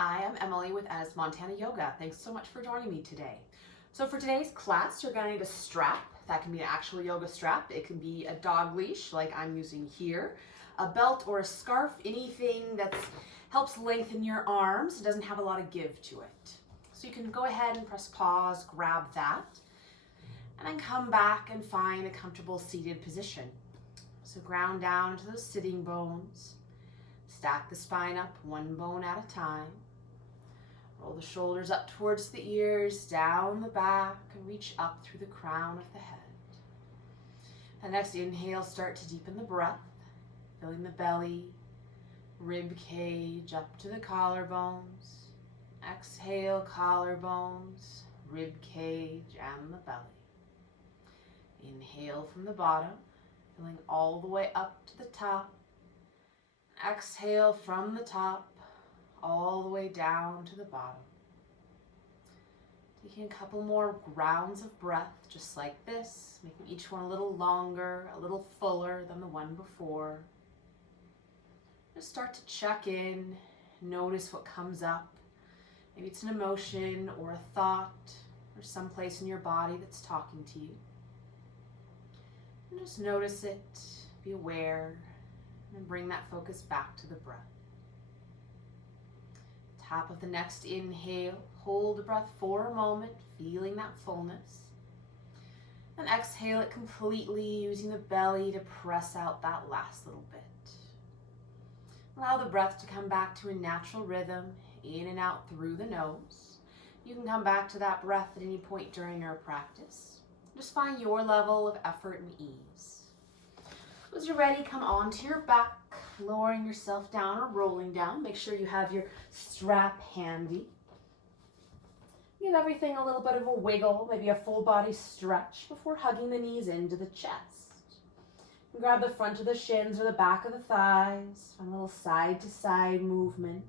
Hi, I'm Emily with As Montana Yoga. Thanks so much for joining me today. So for today's class, you're going to need a strap. That can be an actual yoga strap. It can be a dog leash like I'm using here, a belt or a scarf, anything that helps lengthen your arms. It doesn't have a lot of give to it. So you can go ahead and press pause, grab that, and then come back and find a comfortable seated position. So ground down to those sitting bones. Stack the spine up one bone at a time. Roll the shoulders up towards the ears, down the back, and reach up through the crown of the head. The next inhale, start to deepen the breath, filling the belly, rib cage up to the collarbones. Exhale, collarbones, rib cage, and the belly. Inhale from the bottom, filling all the way up to the top. Exhale from the top, all the way down to the bottom. Taking a couple more rounds of breath, just like this, making each one a little longer, a little fuller than the one before. Just start to check in, notice what comes up. Maybe it's an emotion or a thought or some place in your body that's talking to you. And just notice it, be aware, and bring that focus back to the breath. Top of the next inhale, hold the breath for a moment, feeling that fullness. Then exhale it completely, using the belly to press out that last little bit. Allow the breath to come back to a natural rhythm, in and out through the nose. You can come back to that breath at any point during your practice. Just find your level of effort and ease. As you're ready, come onto your back, lowering yourself down or rolling down. Make sure you have your strap handy. Give everything a little bit of a wiggle, maybe a full body stretch before hugging the knees into the chest. And grab the front of the shins or the back of the thighs, find a little side to side movement.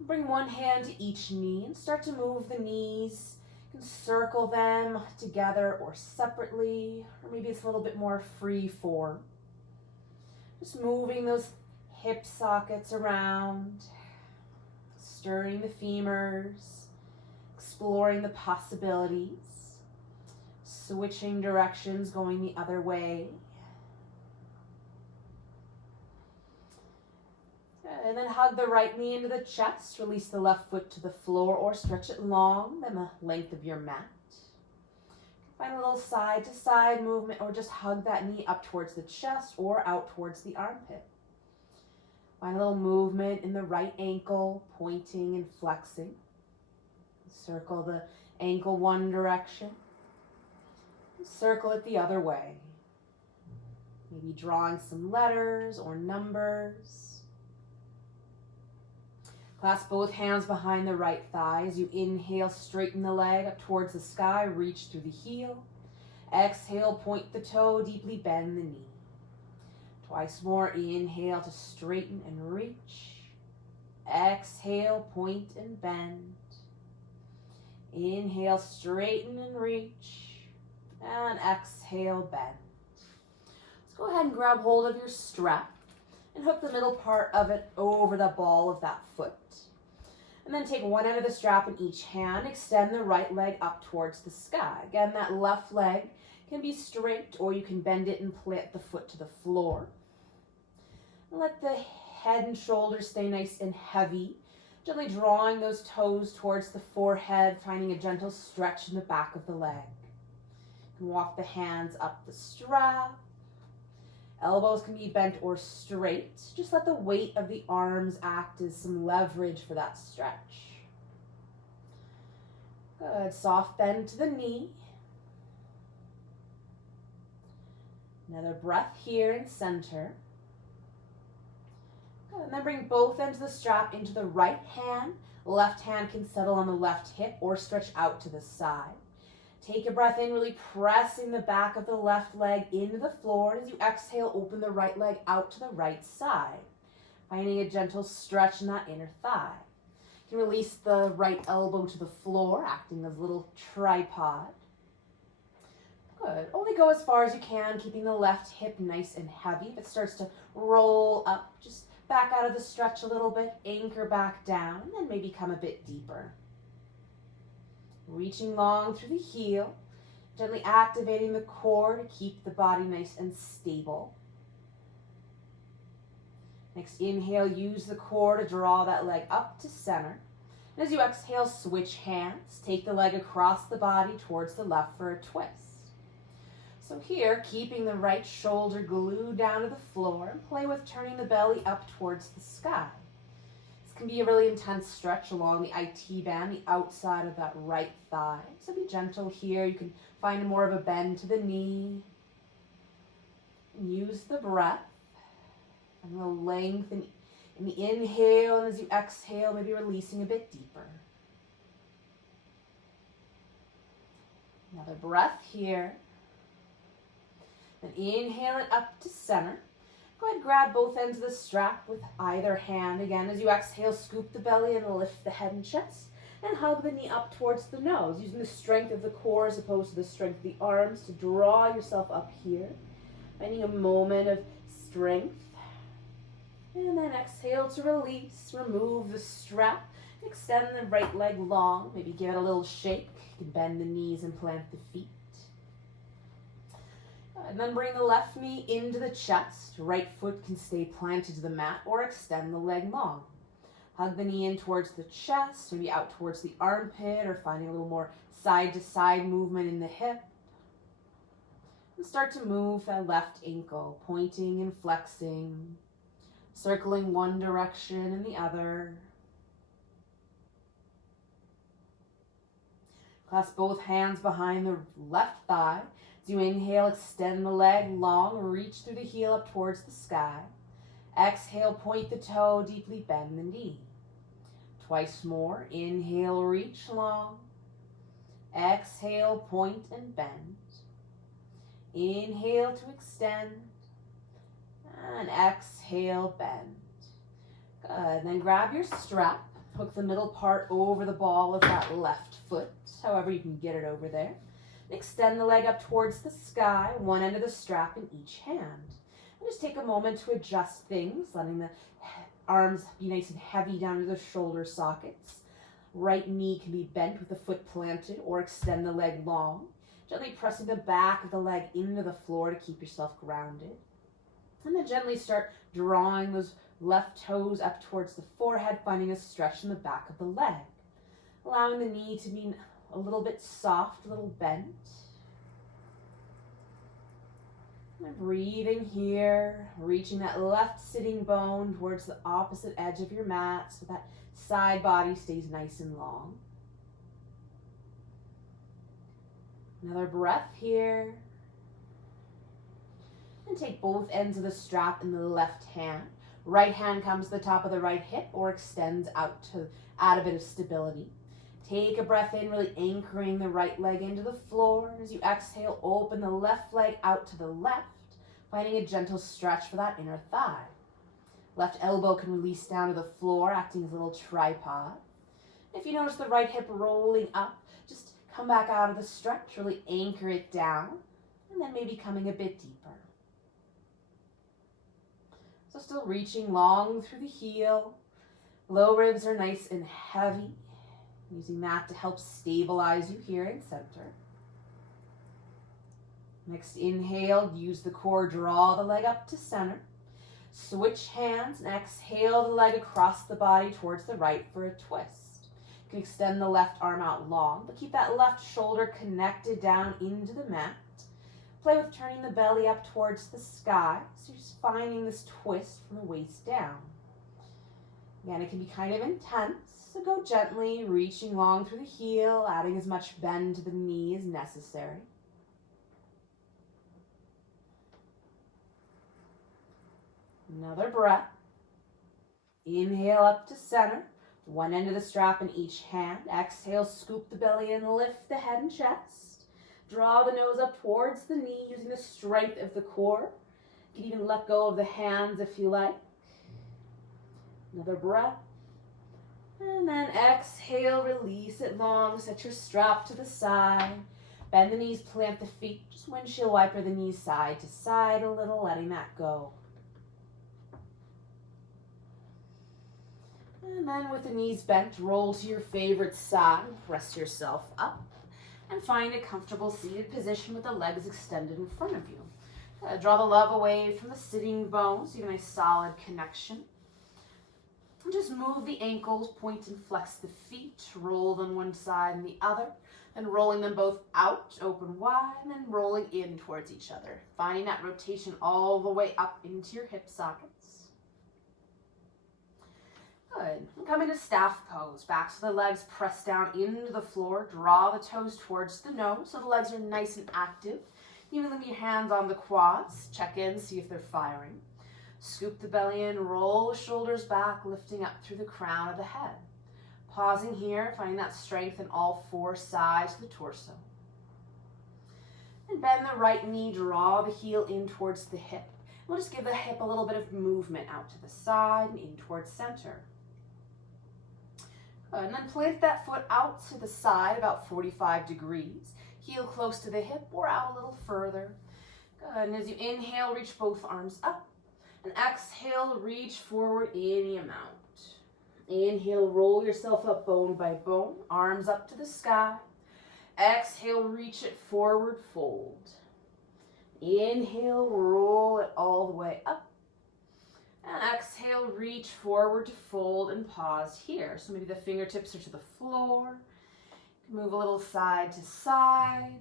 Bring one hand to each knee and start to move the knees. Circle them together or separately, or maybe it's a little bit more free form. Just moving those hip sockets around, stirring the femurs, exploring the possibilities, switching directions, going the other way. And then hug the right knee into the chest, release the left foot to the floor or stretch it long, then the length of your mat. Find a little side to side movement or just hug that knee up towards the chest or out towards the armpit. Find a little movement in the right ankle, pointing and flexing. Circle the ankle one direction. Circle it the other way. Maybe drawing some letters or numbers. Clasp both hands behind the right thighs. You inhale, straighten the leg up towards the sky, reach through the heel. Exhale, point the toe, deeply bend the knee. Twice more, inhale to straighten and reach. Exhale, point and bend. Inhale, straighten and reach. And exhale, bend. Let's go ahead and grab hold of your strap and hook the middle part of it over the ball of that foot. And then take one end of the strap in each hand, extend the right leg up towards the sky. Again, that left leg can be straight or you can bend it and plant the foot to the floor. Let the head and shoulders stay nice and heavy, gently drawing those toes towards the forehead, finding a gentle stretch in the back of the leg. You can walk the hands up the strap. Elbows can be bent or straight. Just let the weight of the arms act as some leverage for that stretch. Good. Soft bend to the knee. Another breath here in center. Good. And then bring both ends of the strap into the right hand. Left hand can settle on the left hip or stretch out to the side. Take a breath in, really pressing the back of the left leg into the floor. And as you exhale, open the right leg out to the right side, finding a gentle stretch in that inner thigh. You can release the right elbow to the floor, acting as a little tripod. Good. Only go as far as you can, keeping the left hip nice and heavy. If it starts to roll up, just back out of the stretch a little bit, anchor back down, and then maybe come a bit deeper. Reaching long through the heel, gently activating the core to keep the body nice and stable. Next, inhale, use the core to draw that leg up to center. And as you exhale, switch hands. Take the leg across the body towards the left for a twist. So here, keeping the right shoulder glued down to the floor, and play with turning the belly up towards the sky. This can be a really intense stretch along the IT band, the outside of that right thigh. So be gentle here. You can find more of a bend to the knee. And use the breath and the length in the inhale, and as you exhale, maybe releasing a bit deeper. Another breath here. Then inhale it up to center. Go ahead, grab both ends of the strap with either hand. Again, as you exhale, scoop the belly and lift the head and chest. And hug the knee up towards the nose, using the strength of the core as opposed to the strength of the arms to draw yourself up here. Finding a moment of strength. And then exhale to release. Remove the strap. Extend the right leg long. Maybe give it a little shake. You can bend the knees and plant the feet. And then bring the left knee into the chest. Right foot can stay planted to the mat or extend the leg long. Hug the knee in towards the chest, maybe out towards the armpit, or finding a little more side-to-side movement in the hip. And start to move that left ankle, pointing and flexing, circling one direction and the other. Clasp both hands behind the left thigh. As you inhale, extend the leg long, reach through the heel up towards the sky. Exhale, point the toe, deeply bend the knee. Twice more. Inhale, reach long. Exhale, point and bend. Inhale to extend. And exhale, bend. Good. Then grab your strap. Hook the middle part over the ball of that left foot, however you can get it over there. Extend the leg up towards the sky, one end of the strap in each hand. And just take a moment to adjust things, letting the arms be nice and heavy down to the shoulder sockets. Right knee can be bent with the foot planted or extend the leg long. Gently pressing the back of the leg into the floor to keep yourself grounded. And then gently start drawing those left toes up towards the forehead, finding a stretch in the back of the leg. Allowing the knee to be a little bit soft, a little bent. And breathing here, reaching that left sitting bone towards the opposite edge of your mat so that side body stays nice and long. Another breath here. And take both ends of the strap in the left hand. Right hand comes to the top of the right hip or extends out to add a bit of stability. Take a breath in, really anchoring the right leg into the floor. And as you exhale, open the left leg out to the left, finding a gentle stretch for that inner thigh. Left elbow can release down to the floor, acting as a little tripod. If you notice the right hip rolling up, just come back out of the stretch, really anchor it down, and then maybe coming a bit deeper. So still reaching long through the heel. Low ribs are nice and heavy. Using that to help stabilize you here in center. Next inhale, use the core, draw the leg up to center. Switch hands and exhale the leg across the body towards the right for a twist. You can extend the left arm out long, but keep that left shoulder connected down into the mat. Play with turning the belly up towards the sky, so you're just finding this twist from the waist down. Again, it can be kind of intense, so go gently, reaching long through the heel, adding as much bend to the knee as necessary. Another breath. Inhale up to center, one end of the strap in each hand. Exhale, scoop the belly and lift the head and chest. Draw the nose up towards the knee using the strength of the core. You can even let go of the hands if you like. Another breath. And then exhale, release it long. Set your strap to the side. Bend the knees, plant the feet. Just windshield wiper the knees side to side a little, letting that go. And then with the knees bent, roll to your favorite side, press yourself up, and find a comfortable seated position with the legs extended in front of you. Draw the love away from the sitting bones, so you have a nice solid connection. And just move the ankles, point and flex the feet, roll them one side and the other, and rolling them both out, open wide, and then rolling in towards each other. Finding that rotation all the way up into your hip sockets. Good. And coming to staff pose. Backs of the legs press down into the floor. Draw the toes towards the nose so the legs are nice and active. Even leave your hands on the quads. Check in, see if they're firing. Scoop the belly in, roll the shoulders back, lifting up through the crown of the head. Pausing here, finding that strength in all four sides of the torso. And bend the right knee, draw the heel in towards the hip. We'll just give the hip a little bit of movement out to the side and in towards center. Good. And then plant that foot out to the side about 45 degrees. Heel close to the hip or out a little further. Good. And as you inhale, reach both arms up. And exhale, reach forward any amount. Inhale, roll yourself up bone by bone, arms up to the sky. Exhale, reach it forward, fold. Inhale, roll it all the way up. And exhale, reach forward to fold and pause here. So maybe the fingertips are to the floor. Move a little side to side.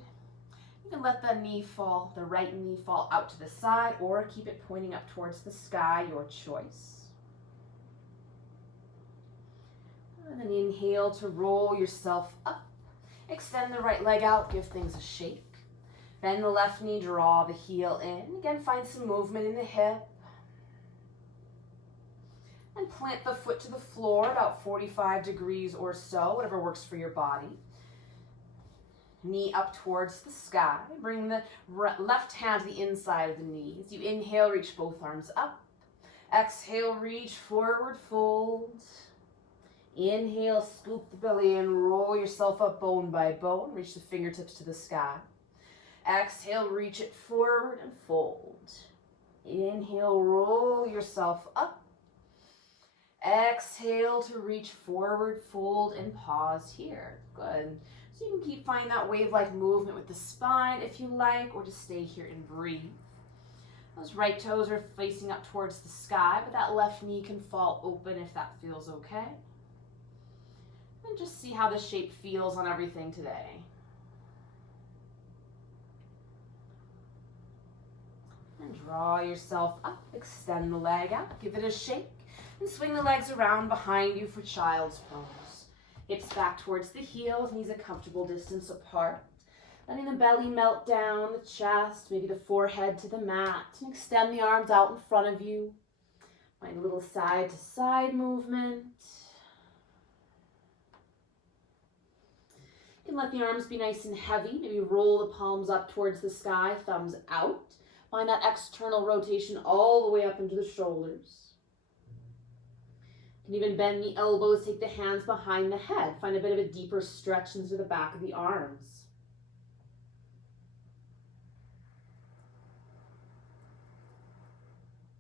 You can let the knee fall, the right knee fall out to the side, or keep it pointing up towards the sky, your choice. And then inhale to roll yourself up. Extend the right leg out, give things a shake. Bend the left knee, draw the heel in. Again, find some movement in the hip. And plant the foot to the floor about 45 degrees or so, whatever works for your body. Knee up towards the sky. Bring the left hand to the inside of the knees. You inhale, reach both arms up. Exhale, reach forward, fold. Inhale, scoop the belly in, roll yourself up bone by bone. Reach the fingertips to the sky. Exhale, reach it forward and fold. Inhale, roll yourself up. Exhale to reach forward, fold, and pause here. Good. So you can keep finding that wave-like movement with the spine if you like, or just stay here and breathe. Those right toes are facing up towards the sky, but that left knee can fall open if that feels okay. And just see how the shape feels on everything today. And draw yourself up, extend the leg out, give it a shake, and swing the legs around behind you for child's pose. Hips back towards the heels, knees a comfortable distance apart. Letting the belly melt down, the chest, maybe the forehead to the mat. And extend the arms out in front of you. Find a little side to side movement. You can let the arms be nice and heavy. Maybe roll the palms up towards the sky, thumbs out. Find that external rotation all the way up into the shoulders. You can even bend the elbows, take the hands behind the head. Find a bit of a deeper stretch into the back of the arms.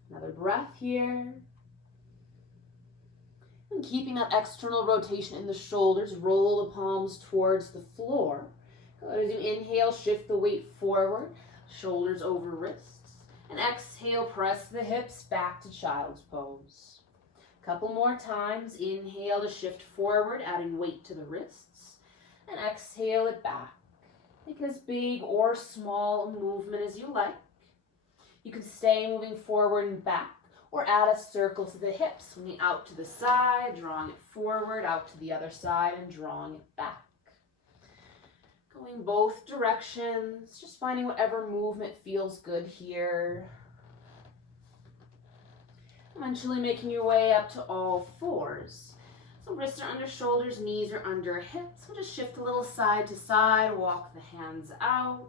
Another breath here. And keeping that external rotation in the shoulders, roll the palms towards the floor. As you inhale, shift the weight forward, shoulders over wrists. And exhale, press the hips back to child's pose. Couple more times. Inhale to shift forward, adding weight to the wrists. And exhale it back. Make as big or small a movement as you like. You can stay moving forward and back, or add a circle to the hips, swinging out to the side, drawing it forward, out to the other side, and drawing it back. Going both directions, just finding whatever movement feels good here. Eventually making your way up to all fours. So wrists are under shoulders, knees are under hips. So just shift a little side to side, walk the hands out.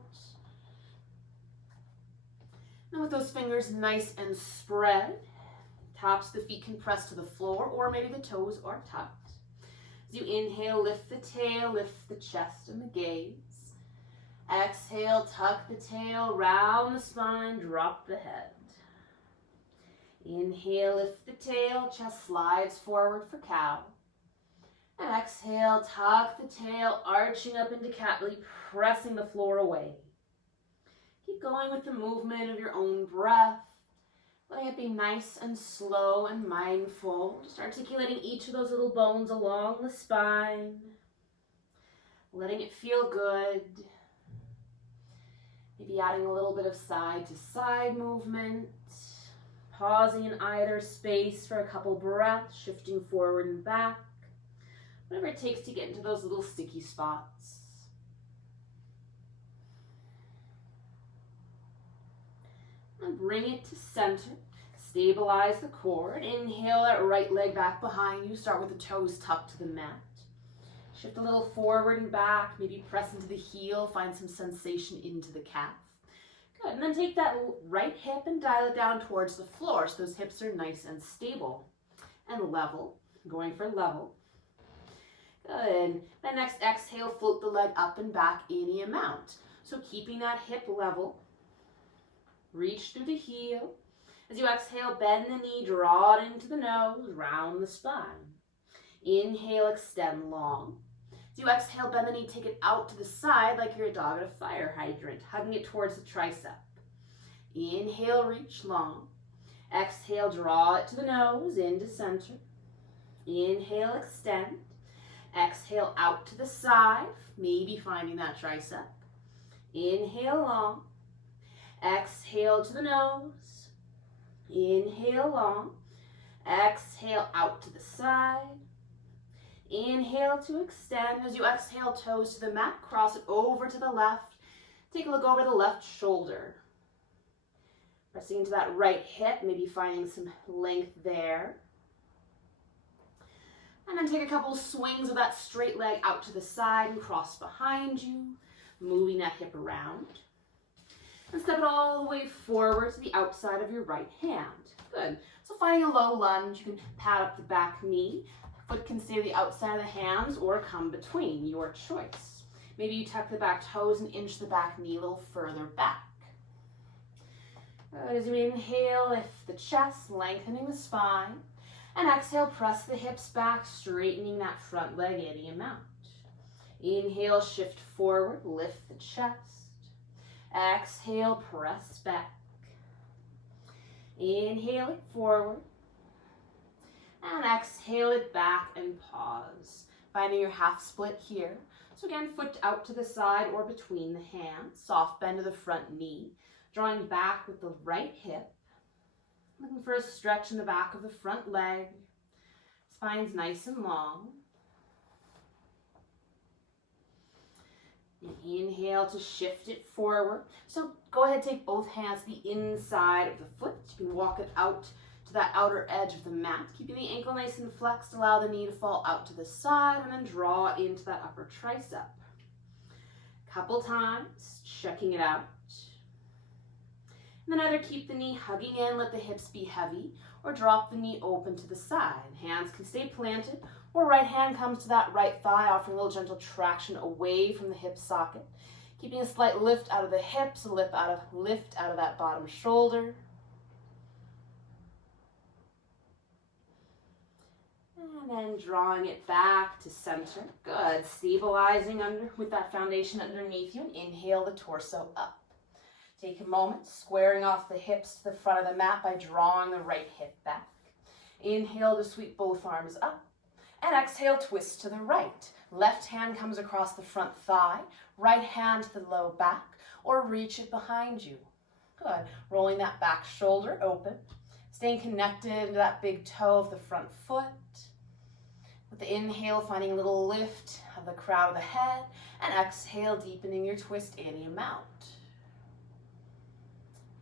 And with those fingers nice and spread, tops of the feet can press to the floor, or maybe the toes are tucked. As you inhale, lift the tail, lift the chest and the gaze. Exhale, tuck the tail, round the spine, drop the head. Inhale, lift the tail, chest slides forward for cow. And exhale, tuck the tail, arching up into cat, really pressing the floor away. Keep going with the movement of your own breath, letting it be nice and slow and mindful. Just articulating each of those little bones along the spine, letting it feel good. Maybe adding a little bit of side to side movement, pausing in either space for a couple breaths, shifting forward and back. Whatever it takes to get into those little sticky spots. And bring it to center. Stabilize the core. And inhale that right leg back behind you. Start with the toes tucked to the mat. Shift a little forward and back. Maybe press into the heel. Find some sensation into the calf. Good. And then take that right hip and dial it down towards the floor so those hips are nice and stable and level. Going for level. Good. Then next, exhale, float the leg up and back any amount. So keeping that hip level. Reach through the heel. As you exhale, bend the knee, draw it into the nose, round the spine. Inhale, extend long. As you exhale, bend the knee, take it out to the side like you're a dog at a fire hydrant, hugging it towards the tricep. Inhale, reach long. Exhale, draw it to the nose, into center. Inhale, extend. Exhale out to the side, maybe finding that tricep. Inhale long. Exhale to the nose. Inhale long. Exhale out to the side. Inhale to extend. As you exhale, toes to the mat, cross it over to the left. Take a look over the left shoulder. Pressing into that right hip, maybe finding some length there. And then take a couple swings of that straight leg out to the side and cross behind you, moving that hip around. And step it all the way forward to the outside of your right hand. Good. So finding a low lunge, you can pat up the back knee. Foot can stay to the outside of the hands or come between, your choice. Maybe you tuck the back toes and inch the back knee a little further back. Good. As you inhale, lift the chest, lengthening the spine. And exhale, press the hips back, straightening that front leg any amount. Inhale, shift forward, lift the chest. Exhale, press back. Inhale it forward. And exhale it back and pause. Finding your half split here. So again, foot out to the side or between the hands. Soft bend of the front knee. Drawing back with the right hip. Looking for a stretch in the back of the front leg. Spine's nice and long. And inhale to shift it forward. So go ahead, take both hands to the inside of the foot. You can walk it out to that outer edge of the mat. Keeping the ankle nice and flexed, allow the knee to fall out to the side and then draw into that upper tricep. Couple times, checking it out. And then either keep the knee hugging in, let the hips be heavy, or drop the knee open to the side. Hands can stay planted, or right hand comes to that right thigh, offering a little gentle traction away from the hip socket. Keeping a slight lift out of the hips, a lift out of that bottom shoulder. And then drawing it back to center. Good. Stabilizing with that foundation underneath you, and inhale the torso up. Take a moment, squaring off the hips to the front of the mat by drawing the right hip back. Inhale to sweep both arms up. And exhale, twist to the right. Left hand comes across the front thigh. Right hand to the low back, or reach it behind you. Good. Rolling that back shoulder open. Staying connected to that big toe of the front foot. With the inhale, finding a little lift of the crown of the head. And exhale, deepening your twist any amount.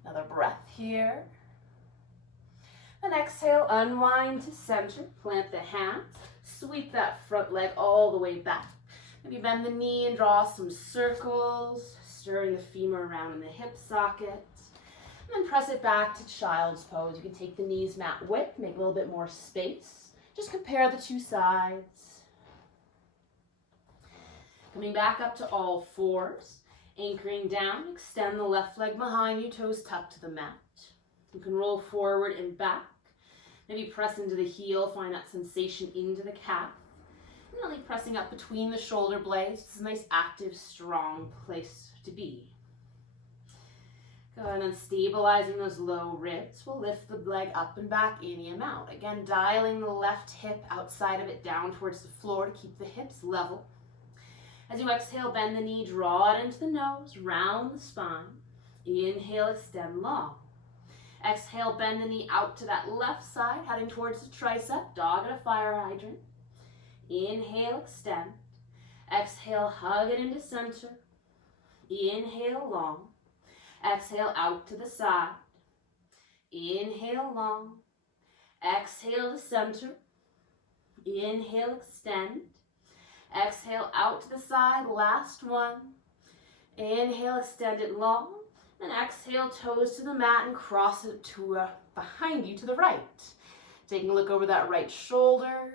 Another breath here. And exhale, unwind to center. Plant the hands. Sweep that front leg all the way back. Maybe bend the knee and draw some circles, stirring the femur around in the hip socket. And then press it back to child's pose. You can take the knees mat width, make a little bit more space. Just compare the two sides. Coming back up to all fours. Anchoring down, extend the left leg behind you, toes tucked to the mat. You can roll forward and back. Maybe press into the heel, find that sensation into the calf. And really pressing up between the shoulder blades. This is a nice, active, strong place to be. Good, and then stabilizing those low ribs. We'll lift the leg up and back any amount. Again, dialing the left hip outside of it down towards the floor to keep the hips level. As you exhale, bend the knee, draw it into the nose, round the spine. Inhale, extend long. Exhale, bend the knee out to that left side, heading towards the tricep, dog at a fire hydrant. Inhale, extend. Exhale, hug it into center. Inhale, long. Exhale, out to the side. Inhale, long. Exhale to center. Inhale, extend. Exhale, out to the side, last one. Inhale, extend it long. And exhale, toes to the mat and cross it to behind you to the right. Taking a look over that right shoulder.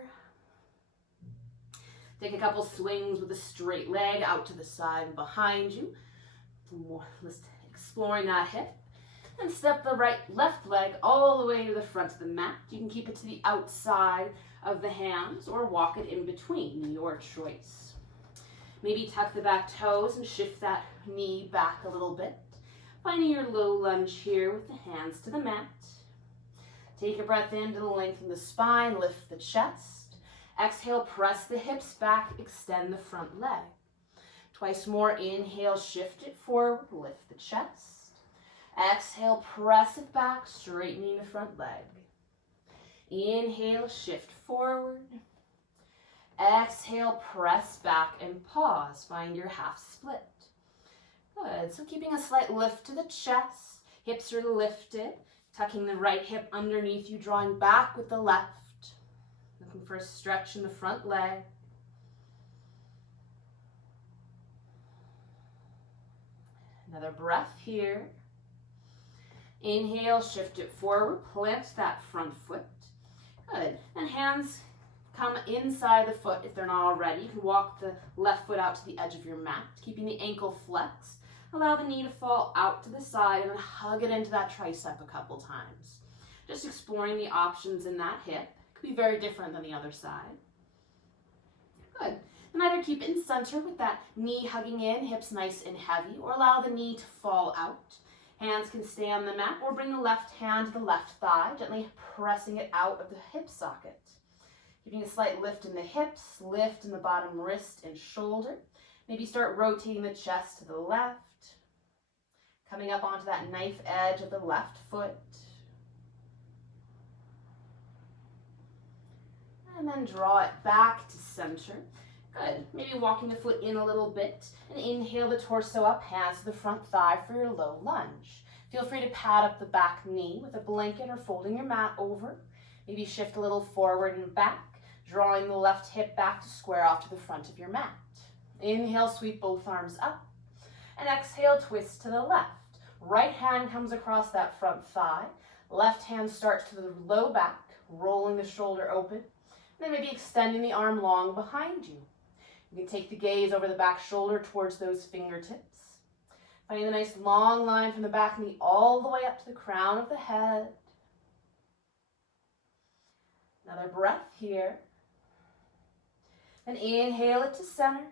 Take a couple swings with a straight leg out to the side and behind you. Just exploring that hip. And step the left leg all the way to the front of the mat. You can keep it to the outside of the hands or walk it in between, your choice. Maybe tuck the back toes and shift that knee back a little bit. Finding your low lunge here with the hands to the mat. Take a breath in to lengthen the spine, lift the chest. Exhale, press the hips back, extend the front leg. Twice more, inhale, shift it forward, lift the chest. Exhale, press it back, straightening the front leg. Inhale, shift forward. Exhale, press back and pause. Find your half split. Good. So keeping a slight lift to the chest. Hips are lifted. Tucking the right hip underneath you, drawing back with the left. Looking for a stretch in the front leg. Another breath here. Inhale, shift it forward. Plant that front foot. Good. And hands come inside the foot if they're not already. You can walk the left foot out to the edge of your mat, keeping the ankle flexed. Allow the knee to fall out to the side and then hug it into that tricep a couple times. Just exploring the options in that hip. Could be very different than the other side. Good. Then either keep it in center with that knee hugging in, hips nice and heavy, or allow the knee to fall out. Hands can stay on the mat, or bring the left hand to the left thigh, gently pressing it out of the hip socket. Keeping a slight lift in the hips, lift in the bottom wrist and shoulder. Maybe start rotating the chest to the left. Coming up onto that knife edge of the left foot. And then draw it back to center. Good. Maybe walking the foot in a little bit. And inhale the torso up, hands to the front thigh for your low lunge. Feel free to pad up the back knee with a blanket or folding your mat over. Maybe shift a little forward and back, drawing the left hip back to square off to the front of your mat. Inhale, sweep both arms up. And exhale, twist to the left. Right hand comes across that front thigh. Left hand starts to the low back, rolling the shoulder open. And then maybe extending the arm long behind you. You can take the gaze over the back shoulder towards those fingertips. Finding a nice long line from the back knee all the way up to the crown of the head. Another breath here. And inhale it to center.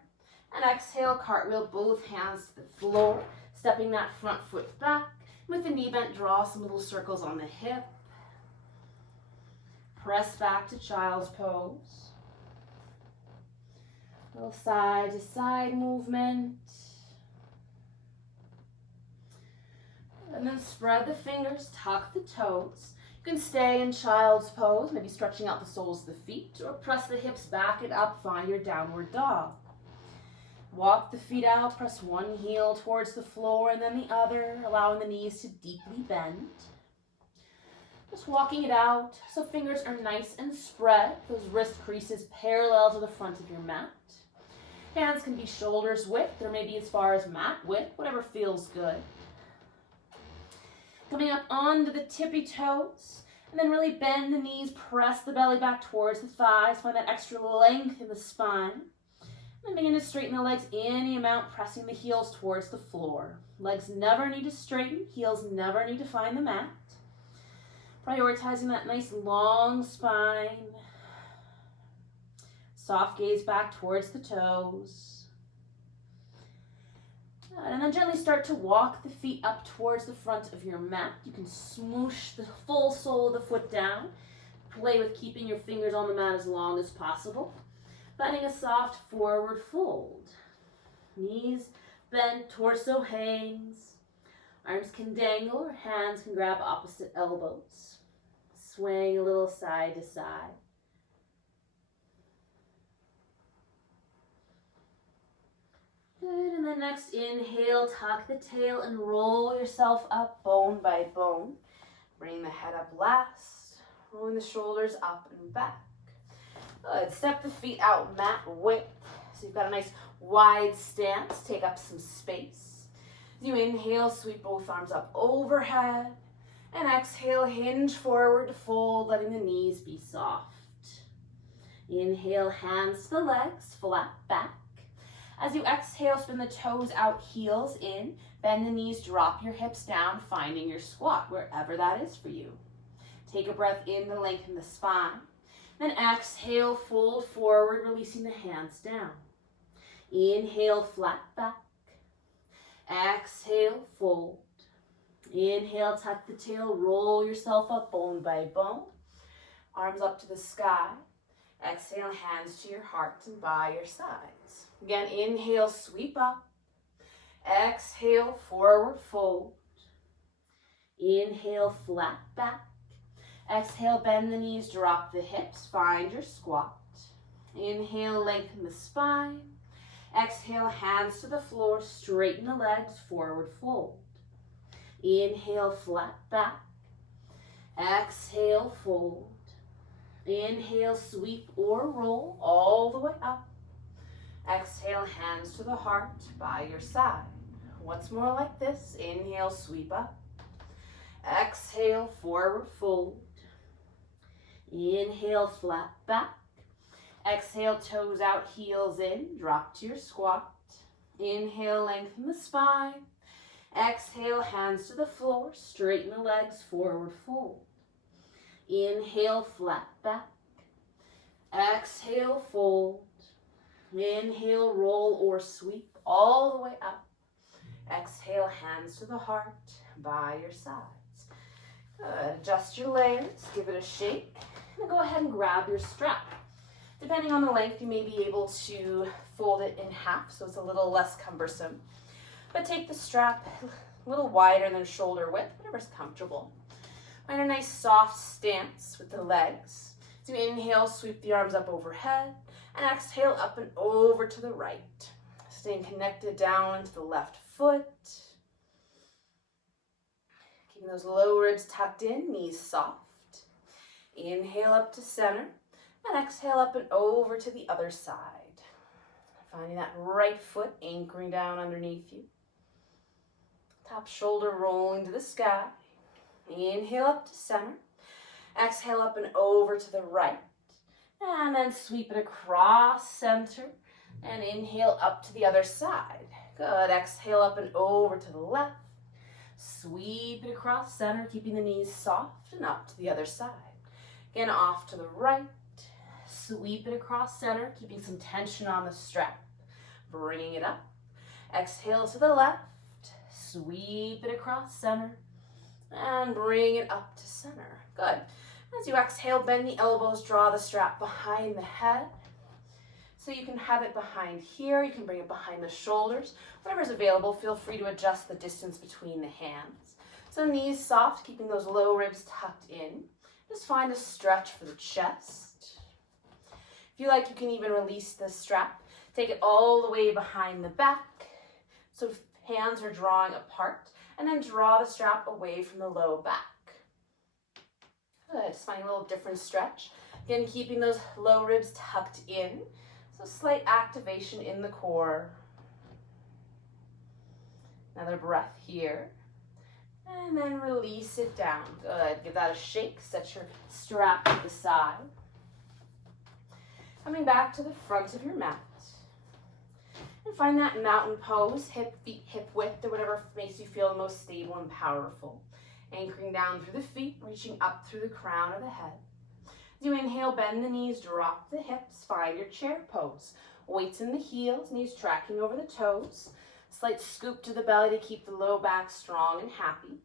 And exhale, cartwheel both hands to the floor. Stepping that front foot back. With the knee bent, draw some little circles on the hip. Press back to child's pose. Little side to side movement. And then spread the fingers, tuck the toes. You can stay in child's pose, maybe stretching out the soles of the feet, or press the hips back and up, find your downward dog. Walk the feet out, press one heel towards the floor and then the other, allowing the knees to deeply bend. Just walking it out so fingers are nice and spread, those wrist creases parallel to the front of your mat. Hands can be shoulders width or maybe as far as mat width, whatever feels good. Coming up onto the tippy toes, and then really bend the knees, press the belly back towards the thighs, find that extra length in the spine. And begin to straighten the legs any amount, pressing the heels towards the floor. Legs never need to straighten, heels never need to find the mat. Prioritizing that nice long spine. Soft gaze back towards the toes. And then gently start to walk the feet up towards the front of your mat. You can smoosh the full sole of the foot down. Play with keeping your fingers on the mat as long as possible. Finding a soft forward fold. Knees bent, torso hangs. Arms can dangle or hands can grab opposite elbows. Swaying a little side to side. Good, and then next inhale, tuck the tail and roll yourself up bone by bone. Bring the head up last, rolling the shoulders up and back. Good, step the feet out mat width. So you've got a nice wide stance, take up some space. As you inhale, sweep both arms up overhead. And exhale, hinge forward to fold, letting the knees be soft. Inhale, hands to the legs, flat back. As you exhale, spin the toes out, heels in. Bend the knees, drop your hips down, finding your squat, wherever that is for you. Take a breath in to lengthen the spine. Then exhale, fold forward, releasing the hands down. Inhale, flat back. Exhale, fold. Inhale, tuck the tail, roll yourself up bone by bone. Arms up to the sky. Exhale, hands to your heart and by your sides. Again, inhale, sweep up. Exhale, forward fold. Inhale, flat back. Exhale, bend the knees, drop the hips, find your squat. Inhale, lengthen the spine. Exhale, hands to the floor, straighten the legs, forward fold. Inhale, flat back. Exhale, fold. Inhale, sweep or roll all the way up. Exhale, hands to the heart by your side. Once more like this. Inhale, sweep up. Exhale, forward fold. Inhale, flat back. Exhale, toes out, heels in. Drop to your squat. Inhale, lengthen the spine. Exhale, hands to the floor. Straighten the legs, forward fold. Inhale, flat back. Exhale, fold. Inhale, roll or sweep all the way up. Exhale, hands to the heart by your sides. Good. Adjust your layers, give it a shake, and go ahead and grab your strap. Depending on the length, you may be able to fold it in half so it's a little less cumbersome. But take the strap a little wider than shoulder width, whatever's comfortable. Find a nice soft stance with the legs. So you inhale, sweep the arms up overhead, and exhale up and over to the right. Staying connected down to the left foot. Keeping those low ribs tucked in, knees soft. Inhale up to center, and exhale up and over to the other side. Finding that right foot anchoring down underneath you. Top shoulder rolling to the sky. Inhale up to center. Exhale up and over to the right. And then sweep it across center. And inhale up to the other side. Good. Exhale up and over to the left. Sweep it across center, keeping the knees soft and up to the other side. Again, off to the right. Sweep it across center, keeping some tension on the strap. Bringing it up. Exhale to the left. Sweep it across center. And bring it up to center. Good. As you exhale, bend the elbows, draw the strap behind the head. So you can have it behind here, you can bring it behind the shoulders. Whatever's available, feel free to adjust the distance between the hands. So knees soft, keeping those low ribs tucked in. Just find a stretch for the chest. If you like, you can even release the strap. Take it all the way behind the back. So hands are drawing apart. And then draw the strap away from the low back. Good, just find a little different stretch. Again, keeping those low ribs tucked in. So slight activation in the core. Another breath here. And then release it down. Good, give that a shake. Set your strap to the side. Coming back to the front of your mat. And find that mountain pose, hip, feet, hip width, or whatever makes you feel the most stable and powerful. Anchoring down through the feet, reaching up through the crown of the head. As you inhale, bend the knees, drop the hips, find your chair pose. Weights in the heels, knees tracking over the toes. Slight scoop to the belly to keep the low back strong and happy.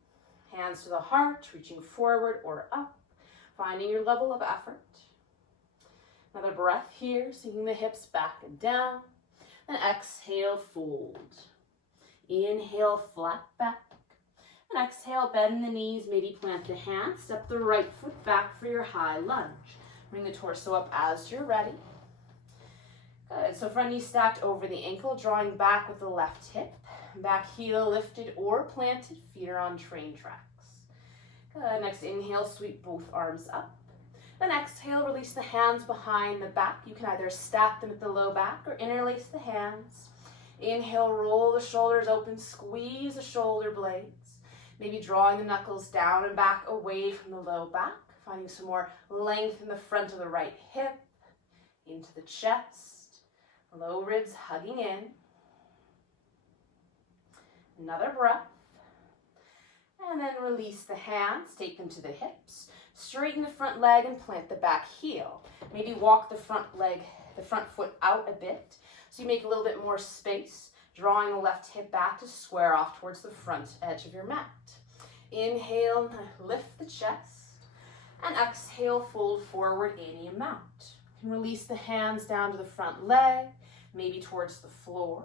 Hands to the heart, reaching forward or up, finding your level of effort. Another breath here, sinking the hips back and down. And exhale, fold. Inhale, flat back. And exhale, bend the knees, maybe plant the hands. Step the right foot back for your high lunge. Bring the torso up as you're ready. Good, so front knee stacked over the ankle, drawing back with the left hip. Back heel lifted or planted, feet are on train tracks. Good, next inhale, sweep both arms up. Then exhale, release the hands behind the back. You can either stack them at the low back or interlace the hands. Inhale, roll the shoulders open, squeeze the shoulder blades. Maybe drawing the knuckles down and back away from the low back. Finding some more length in the front of the right hip, into the chest. Low ribs hugging in. Another breath. And then release the hands, take them to the hips. Straighten the front leg and plant the back heel. Maybe walk the front foot out a bit so you make a little bit more space, drawing the left hip back to square off towards the front edge of your mat. Inhale, lift the chest, and exhale, fold forward any amount. You can release the hands down to the front leg, maybe towards the floor.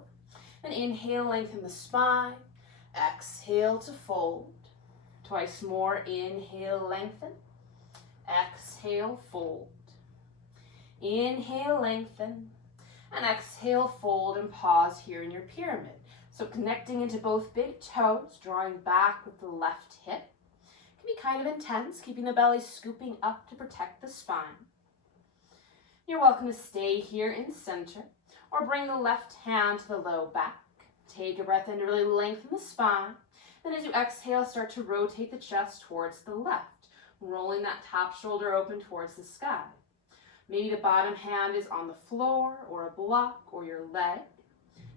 And inhale, lengthen the spine. Exhale to fold. Twice more, inhale, lengthen. Exhale, fold. Inhale, lengthen. And exhale, fold and pause here in your pyramid. So connecting into both big toes, drawing back with the left hip. It can be kind of intense, keeping the belly scooping up to protect the spine. You're welcome to stay here in center or bring the left hand to the low back. Take a breath in to really lengthen the spine. Then as you exhale, start to rotate the chest towards the left, rolling that top shoulder open towards the sky. Maybe the bottom hand is on the floor or a block or your leg.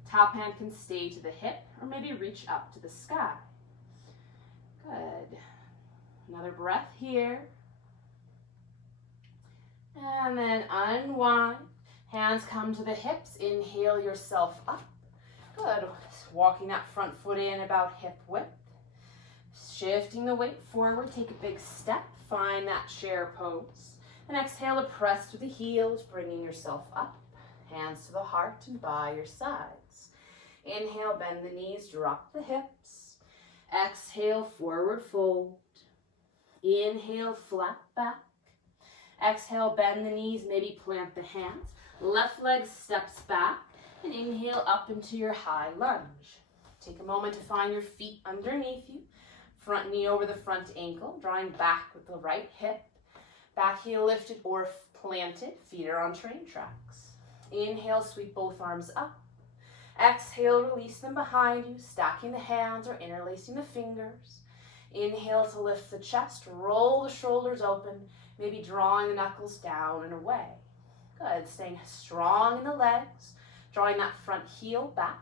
Top hand can stay to the hip or maybe reach up to the sky. Good. Another breath here. And then unwind. Hands come to the hips. Inhale yourself up. Good. Walking that front foot in about hip width. Shifting the weight forward. Take a big step. Find that chair pose. And exhale to press through the heels, bringing yourself up. Hands to the heart and by your sides. Inhale, bend the knees, drop the hips. Exhale, forward fold. Inhale, flat back. Exhale, bend the knees, maybe plant the hands. Left leg steps back. And inhale up into your high lunge. Take a moment to find your feet underneath you. Front knee over the front ankle, drawing back with the right hip. Back heel lifted or planted, feet are on train tracks. Inhale, sweep both arms up. Exhale, release them behind you, stacking the hands or interlacing the fingers. Inhale to lift the chest, roll the shoulders open, maybe drawing the knuckles down and away. Good, staying strong in the legs, drawing that front heel back.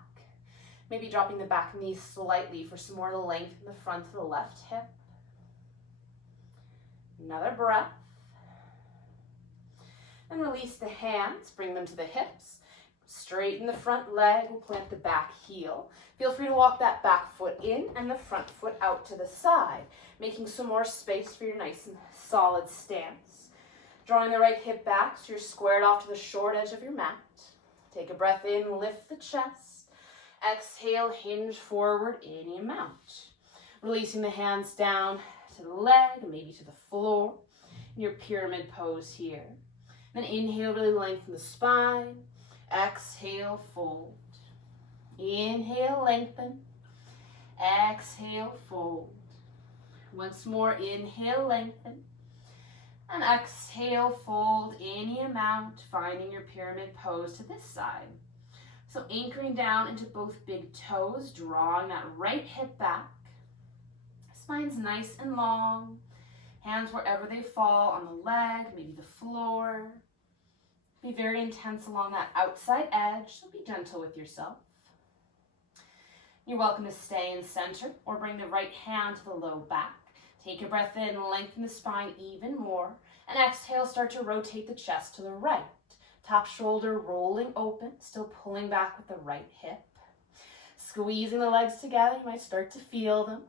Maybe dropping the back knee slightly for some more length in the front of the left hip. Another breath. And release the hands, bring them to the hips. Straighten the front leg, we'll plant the back heel. Feel free to walk that back foot in and the front foot out to the side, making some more space for your nice and solid stance. Drawing the right hip back so you're squared off to the short edge of your mat. Take a breath in, lift the chest. Exhale, hinge forward any amount. Releasing the hands down to the leg, maybe to the floor. In your pyramid pose here. Then inhale, really lengthen the spine. Exhale, fold. Inhale, lengthen. Exhale, fold. Once more, inhale, lengthen. And exhale, fold any amount, finding your pyramid pose to this side. So anchoring down into both big toes, drawing that right hip back. Spine's nice and long. Hands wherever they fall, on the leg, maybe the floor. Be very intense along that outside edge, so be gentle with yourself. You're welcome to stay in center or bring the right hand to the low back. Take a breath in, lengthen the spine even more. And exhale, start to rotate the chest to the right. Top shoulder rolling open, still pulling back with the right hip. Squeezing the legs together, you might start to feel them.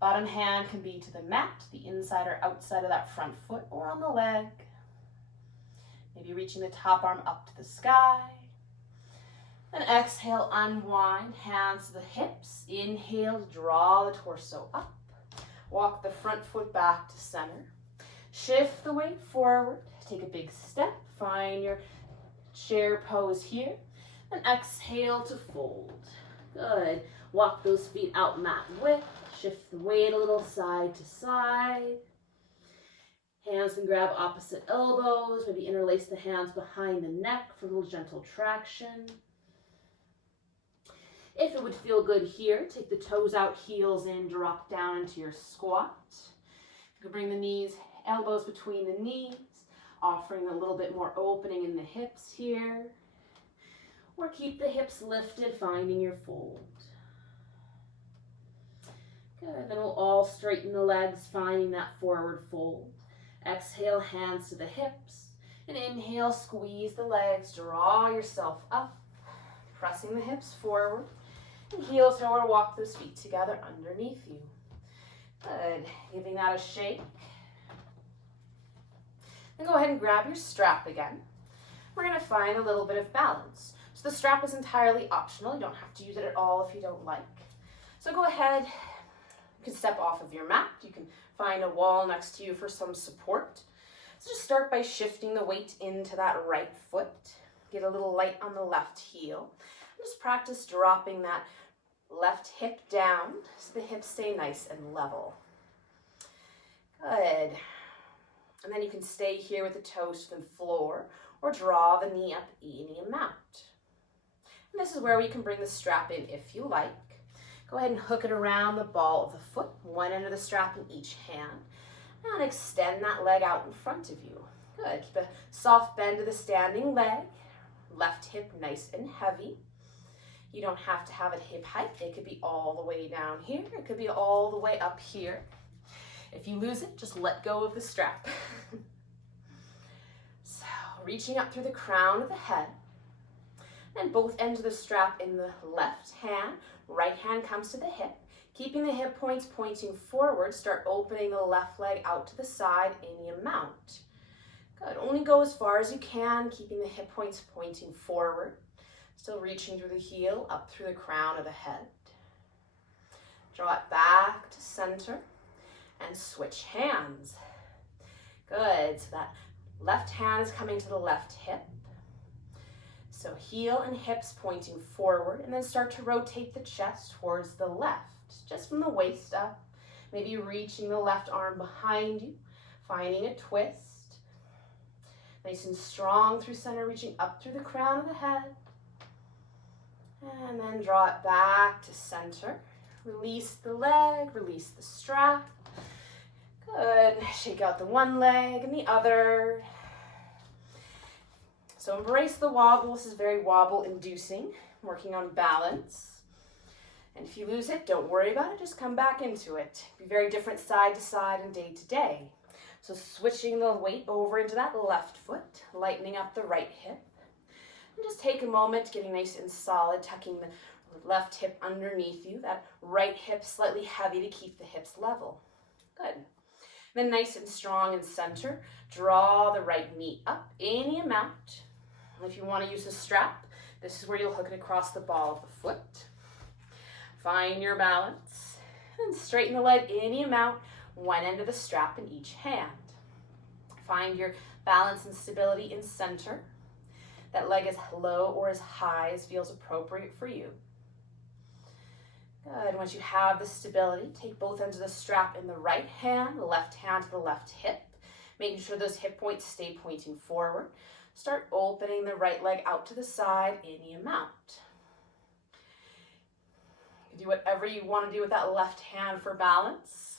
Bottom hand can be to the mat, the inside or outside of that front foot, or on the leg. Maybe reaching the top arm up to the sky. Then exhale, unwind, hands to the hips. Inhale, draw the torso up. Walk the front foot back to center. Shift the weight forward. Take a big step. Find your chair pose here. And exhale to fold. Good. Walk those feet out mat width. Shift the weight a little side to side. Hands can grab opposite elbows. Maybe interlace the hands behind the neck for a little gentle traction. If it would feel good here, take the toes out, heels in, drop down into your squat. You can bring the knees, elbows between the knees, offering a little bit more opening in the hips here. Or keep the hips lifted, finding your fold. Good, then we'll all straighten the legs, finding that forward fold. Exhale, hands to the hips. And inhale, squeeze the legs, draw yourself up, pressing the hips forward. And heel toe or walk those feet together underneath you. Good, giving that a shake. Then go ahead and grab your strap again. We're gonna find a little bit of balance. So the strap is entirely optional. You don't have to use it at all if you don't like. So go ahead, you can step off of your mat. You can find a wall next to you for some support. So just start by shifting the weight into that right foot. Get a little light on the left heel. Just practice dropping that left hip down so the hips stay nice and level. Good. And then you can stay here with the toes to the floor or draw the knee up any amount. And this is where we can bring the strap in if you like. Go ahead and hook it around the ball of the foot, one end of the strap in each hand, and extend that leg out in front of you. Good. Keep a soft bend to the standing leg, left hip nice and heavy. You don't have to have it hip height. It could be all the way down here. It could be all the way up here. If you lose it, just let go of the strap. So, reaching up through the crown of the head. And both ends of the strap in the left hand. Right hand comes to the hip. Keeping the hip points pointing forward, start opening the left leg out to the side any amount. Good. Only go as far as you can, keeping the hip points pointing forward. Still reaching through the heel, up through the crown of the head. Draw it back to center and switch hands. Good. So that left hand is coming to the left hip. So heel and hips pointing forward, and then start to rotate the chest towards the left, just from the waist up. Maybe reaching the left arm behind you, finding a twist. Nice and strong through center, reaching up through the crown of the head. And then draw it back to center. Release the leg, release the strap. Good. Shake out the one leg and the other. So embrace the wobble. This is very wobble inducing, working on balance. And if you lose it, don't worry about it. Just come back into it. Be very different side to side and day to day. So switching the weight over into that left foot, lightening up the right hip. And just take a moment, getting nice and solid, tucking the left hip underneath you. That right hip slightly heavy to keep the hips level. Good. Then nice and strong in center. Draw the right knee up any amount. If you want to use a strap, this is where you'll hook it across the ball of the foot. Find your balance. And straighten the leg any amount, one end of the strap in each hand. Find your balance and stability in center. That leg as low or as high as feels appropriate for you. Good. Once you have the stability, take both ends of the strap in the right hand, the left hand to the left hip, making sure those hip points stay pointing forward. Start opening the right leg out to the side any amount. You can do whatever you want to do with that left hand for balance.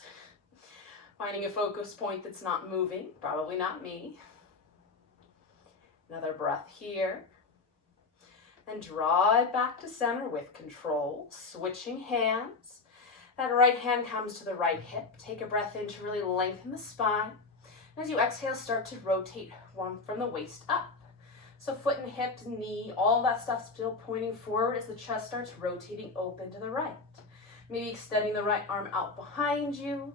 Finding a focus point that's not moving, probably not me. Another breath here. And draw it back to center with control, switching hands. That right hand comes to the right hip. Take a breath in to really lengthen the spine. As you exhale, start to rotate from the waist up. So foot and hips, knee, all that stuff still pointing forward as the chest starts rotating open to the right. Maybe extending the right arm out behind you.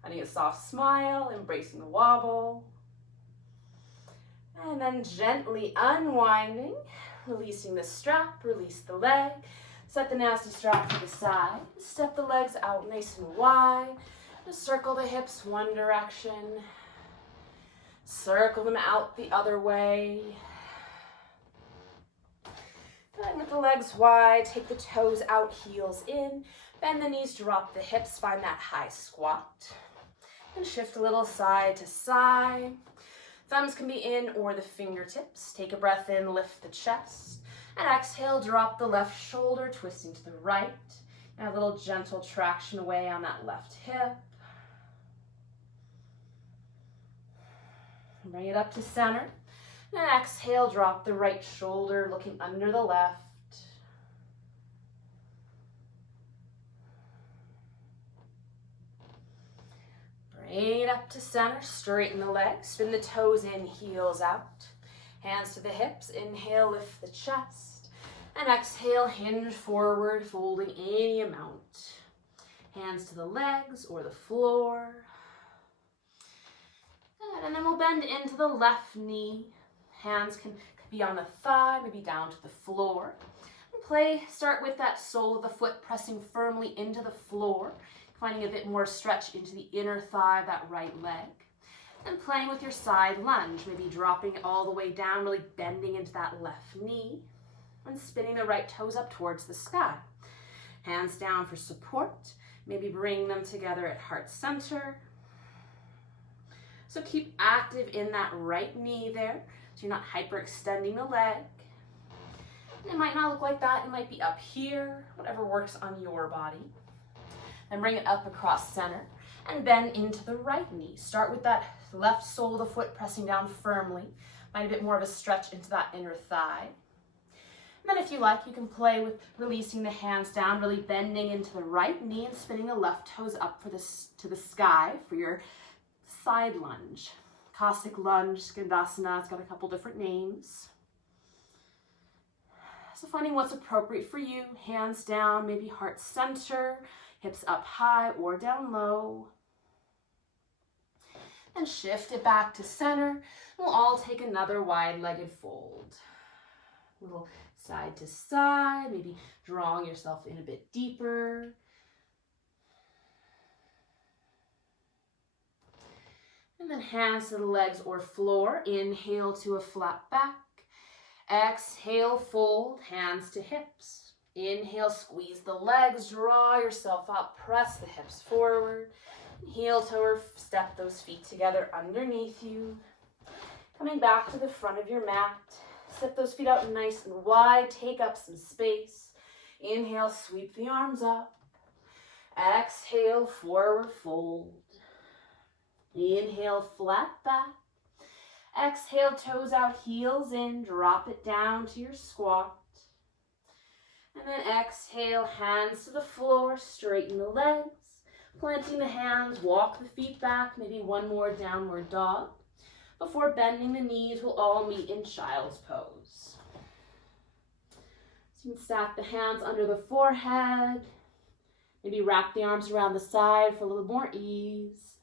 Finding a soft smile, embracing the wobble. And then gently unwinding, releasing the strap, release the leg. Set the nasty strap to the side. Step the legs out nice and wide. Just circle the hips one direction. Circle them out the other way. And with the legs wide, take the toes out, heels in. Bend the knees, drop the hips, find that high squat. And shift a little side to side. Thumbs can be in or the fingertips. Take a breath in, lift the chest. And exhale, drop the left shoulder, twisting to the right. And a little gentle traction away on that left hip. Bring it up to center. And exhale, drop the right shoulder, looking under the left. Bring it up to center, straighten the legs, spin the toes in, heels out. Hands to the hips, inhale, lift the chest. And exhale, hinge forward, folding any amount. Hands to the legs or the floor. Good. And then we'll bend into the left knee. Hands can be on the thigh, maybe down to the floor. And start with that sole of the foot pressing firmly into the floor, finding a bit more stretch into the inner thigh of that right leg. And playing with your side lunge, maybe dropping all the way down, really bending into that left knee. And spinning the right toes up towards the sky. Hands down for support. Maybe bring them together at heart center. So keep active in that right knee there, so you're not hyperextending the leg. And it might not look like that, it might be up here, whatever works on your body. Then bring it up across center and bend into the right knee. Start with that left sole of the foot pressing down firmly. Find a bit more of a stretch into that inner thigh. And then if you like, you can play with releasing the hands down, really bending into the right knee and spinning the left toes up to the sky for your side lunge. Cossack lunge, Skandasana, it's got a couple different names. So finding what's appropriate for you, hands down, maybe heart center, hips up high or down low. And shift it back to center. We'll all take another wide-legged fold. Little side to side, maybe drawing yourself in a bit deeper. And then hands to the legs or floor. Inhale to a flat back. Exhale, fold, hands to hips. Inhale, squeeze the legs, draw yourself up, press the hips forward. Heel toe or step those feet together underneath you. Coming back to the front of your mat. Step those feet out nice and wide, take up some space. Inhale, sweep the arms up. Exhale, forward fold. Inhale, flat back. Exhale, toes out, heels in, drop it down to your squat. And then exhale, hands to the floor, straighten the legs. Planting the hands, walk the feet back, maybe one more downward dog. Before bending the knees, we'll all meet in child's pose. So you can stack the hands under the forehead. Maybe wrap the arms around the side for a little more ease.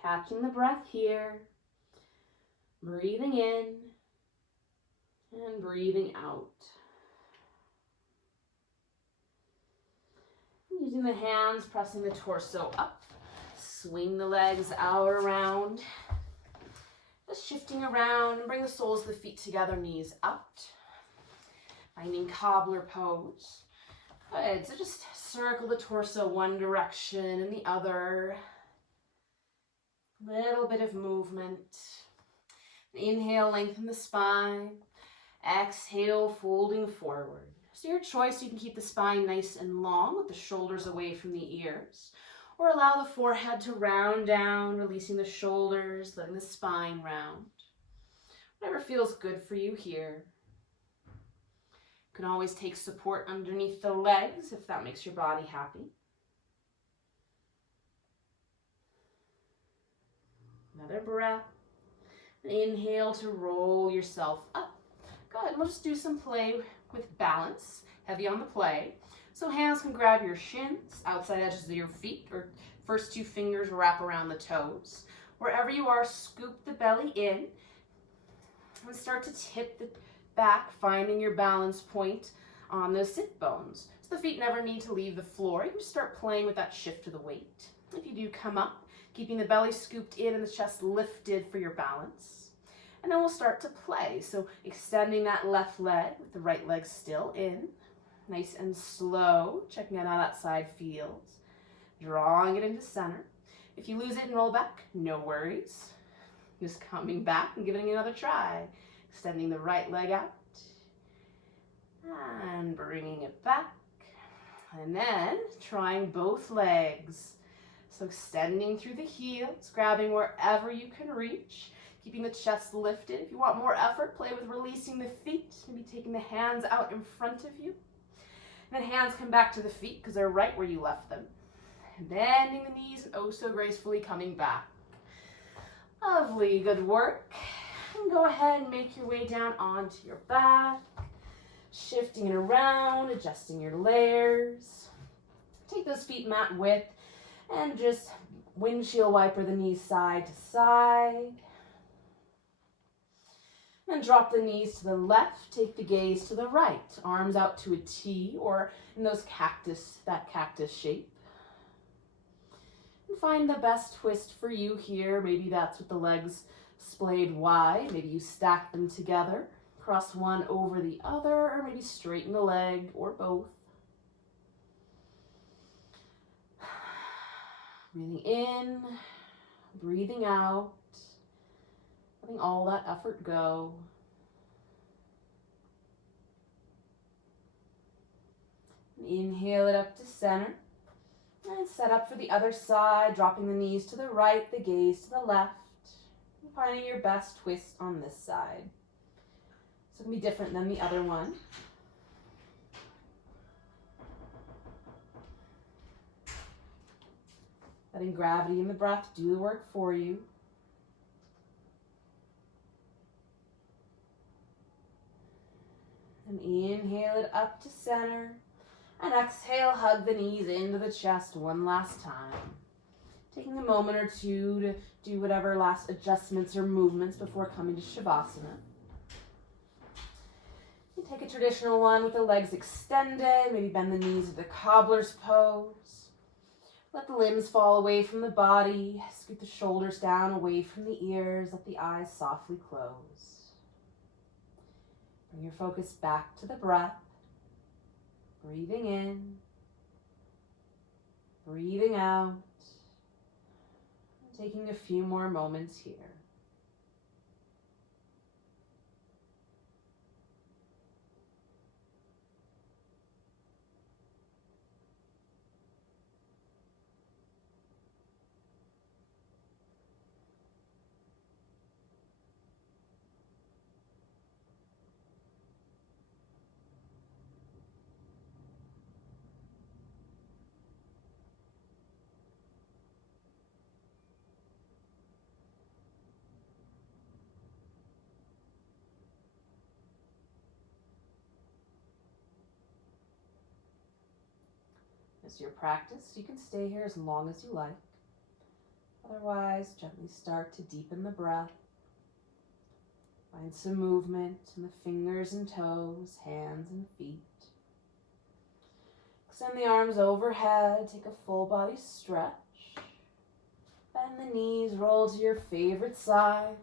Catching the breath here. Breathing in and breathing out. Using the hands, pressing the torso up. Swing the legs out around. Just shifting around and bring the soles of the feet together, knees up. Finding cobbler pose. Good, so just circle the torso one direction and the other. Little bit of movement. Inhale, lengthen the spine. Exhale, folding forward. So your choice, you can keep the spine nice and long with the shoulders away from the ears, or allow the forehead to round down, releasing the shoulders, letting the spine round. Whatever feels good for you here. You can always take support underneath the legs if that makes your body happy. Another breath. Inhale to roll yourself up. Good. We'll just do some play with balance, heavy on the play. So hands can grab your shins, outside edges of your feet, or first two fingers wrap around the toes. Wherever you are, scoop the belly in and start to tip the back, finding your balance point on those sit bones. So the feet never need to leave the floor. You can just start playing with that shift of the weight. If you do come up, keeping the belly scooped in and the chest lifted for your balance. And then we'll start to play. So extending that left leg with the right leg still in. Nice and slow, checking out how that side feels. Drawing it into center. If you lose it and roll back, no worries. Just coming back and giving it another try. Extending the right leg out. And bringing it back. And then trying both legs. So extending through the heels, grabbing wherever you can reach. Keeping the chest lifted. If you want more effort, play with releasing the feet. Maybe taking the hands out in front of you. And then hands come back to the feet because they're right where you left them. And bending the knees and oh so gracefully coming back. Lovely, good work. And go ahead and make your way down onto your back. Shifting it around, adjusting your layers. Take those feet mat width and just windshield wiper the knees side to side. And drop the knees to the left, take the gaze to the right. Arms out to a T or in that cactus shape. And find the best twist for you here. Maybe that's with the legs splayed wide. Maybe you stack them together. Cross one over the other, or maybe straighten the leg, or both. Breathing in, breathing out. Letting all that effort go. And inhale it up to center. And set up for the other side, dropping the knees to the right, the gaze to the left. And finding your best twist on this side. So it can be different than the other one. Letting gravity and the breath do the work for you. And inhale it up to center. And exhale, hug the knees into the chest one last time. Taking a moment or two to do whatever last adjustments or movements before coming to Shavasana. You take a traditional one with the legs extended. Maybe bend the knees to the cobbler's pose. Let the limbs fall away from the body. Scoot the shoulders down away from the ears. Let the eyes softly close. Bring your focus back to the breath. Breathing in. Breathing out. Taking a few more moments here. As your practice, you can stay here as long as you like. Otherwise, gently start to deepen the breath. Find some movement in the fingers and toes, hands and feet. Extend the arms overhead, take a full body stretch. Bend the knees, roll to your favorite side.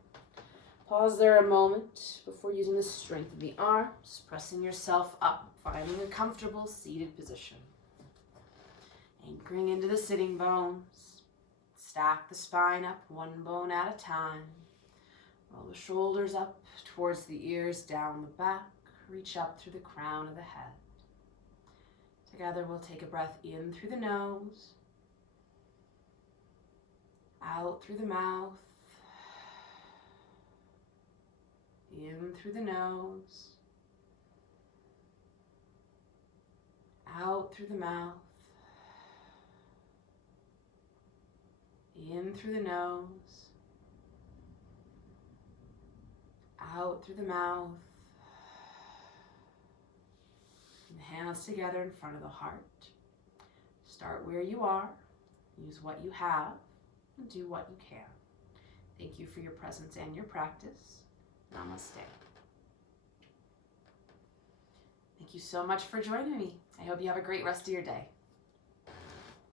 Pause there a moment before using the strength of the arms, pressing yourself up, finding a comfortable seated position. Anchoring into the sitting bones. Stack the spine up one bone at a time. Roll the shoulders up towards the ears, down the back. Reach up through the crown of the head. Together we'll take a breath in through the nose. Out through the mouth. In through the nose, out through the mouth, in through the nose, out through the mouth, and hands together in front of the heart. Start where you are, use what you have, and do what you can. Thank you for your presence and your practice. Namaste. Thank you so much for joining me. I hope you have a great rest of your day.